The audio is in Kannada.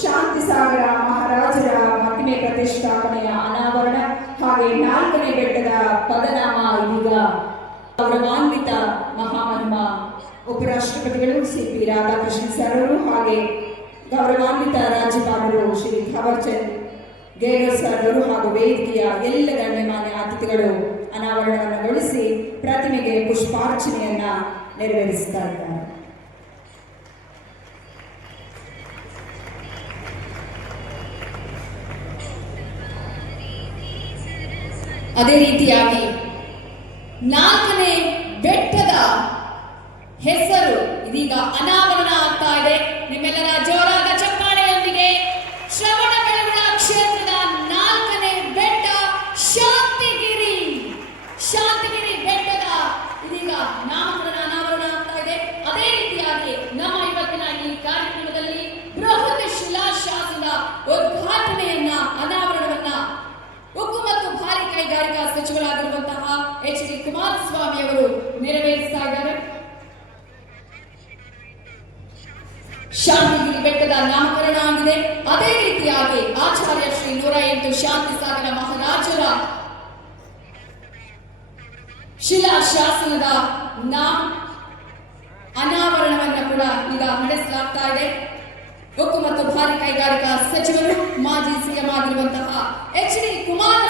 ಶಾಂತಿ ಸಾಗರ ಮಹಾರಾಜರ ಮಹಿಮೆ ಪ್ರತಿಷ್ಠಾಪನೆಯ ಅನಾವರಣ ಹಾಗೆ ನಾಲ್ಕನೇ ಬೆಟ್ಟದ ಪದನಾಮ ಇದೀಗ ಗೌರವಾನ್ವಿತ ಮಹಾಮನ್ಮ ಉಪರಾಷ್ಟ್ರಪತಿಗಳು ಸಿ ಪಿ ರಾಧಾಕೃಷ್ಣ ಸರ್ ಅವರು, ಹಾಗೆ ಗೌರವಾನ್ವಿತ ರಾಜ್ಯಪಾಲರು ಶ್ರೀ ಥಾವರ್ಚಂದ್ ಗೇಗರ್ ಸರ್ ಅವರು ಹಾಗೂ ವೇದಿಕೆಯ ಎಲ್ಲ ಗಣ್ಯಮಾನ್ಯ ಅತಿಥಿಗಳು ಅನಾವರಣಗೊಳಿಸಿ ಪ್ರತಿಮೆಗೆ ಪುಷ್ಪಾರ್ಚನೆಯನ್ನ ನೆರವೇರಿಸ್ತಾ ಇದ್ದಾರೆ. ಅದೇ ರೀತಿಯಾಗಿ ನಾಲ್ಕನೇ ಬೆಟ್ಟದ ಹೆಸರು ಇದೀಗ ಅನಾವರಣ ಆಗ್ತಾ ಇದೆ. ನಿಮ್ಮೆಲ್ಲರ ಜೋರಾದ ಚಪ್ಪಾಳೆಯೊಂದಿಗೆ ಶ್ರವಣ ಬೆಳಗುಳ ಕ್ಷೇತ್ರದ ನಾಲ್ಕನೇ ಬೆಟ್ಟ ಶಾಂತಿಗಿರಿ. ಶಾಂತಿಗಿರಿ ಬೆಟ್ಟದ ಇದೀಗ ನಾಮಕರಣ ಅನಾವರಣ ಆಗ್ತಾ ಇದೆ. ಅದೇ ರೀತಿಯಾಗಿ ನಮ್ಮ ಇವತ್ತಿನ ಈ ಕಾರ್ಯಕ್ರಮದಲ್ಲಿ ಬೃಹತ್ ಶಿಲಾಶಾಸನ ಉದ್ಘಾಟನೆಯನ್ನ ಅನಾವರಣವನ್ನ ಉಕ್ಕು ಮತ್ತು ಭಾರಿ ಕೈಗಾರಿಕಾ ಸಚಿವರಾಗಿರುವಂತಹ ಎಚ್ ಡಿ ಕುಮಾರಸ್ವಾಮಿ ಅವರು ನೆರವೇರಿಸ್ತಾ ಇದ್ದಾರೆ ಶಾಂತಿಗಿರಿ ಬೆಟ್ಟದ ನಾಮಕರಣ ಆಗಿದೆ. ಅದೇ ರೀತಿಯಾಗಿ ಆಚಾರ್ಯ ಶ್ರೀ ನೂರ ಎಂಟು ಶಾಂತಿ ಸಾಗರ ಮಹಾರಾಜರ ಶಿಲಾ ಶಾಸನದ ನಾಮ ಅನಾವರಣವನ್ನ ಕೂಡ ಈಗ ನಡೆಸಲಾಗ್ತಾ ಇದೆ. ಉಕ್ಕು ಮತ್ತು ಭಾರಿ ಕೈಗಾರಿಕಾ ಸಚಿವರು, ಮಾಜಿ ಸಿಎಂ ಆಗಿರುವಂತಹ ಎಚ್ ಡಿ ಆಚಾರ್ಯ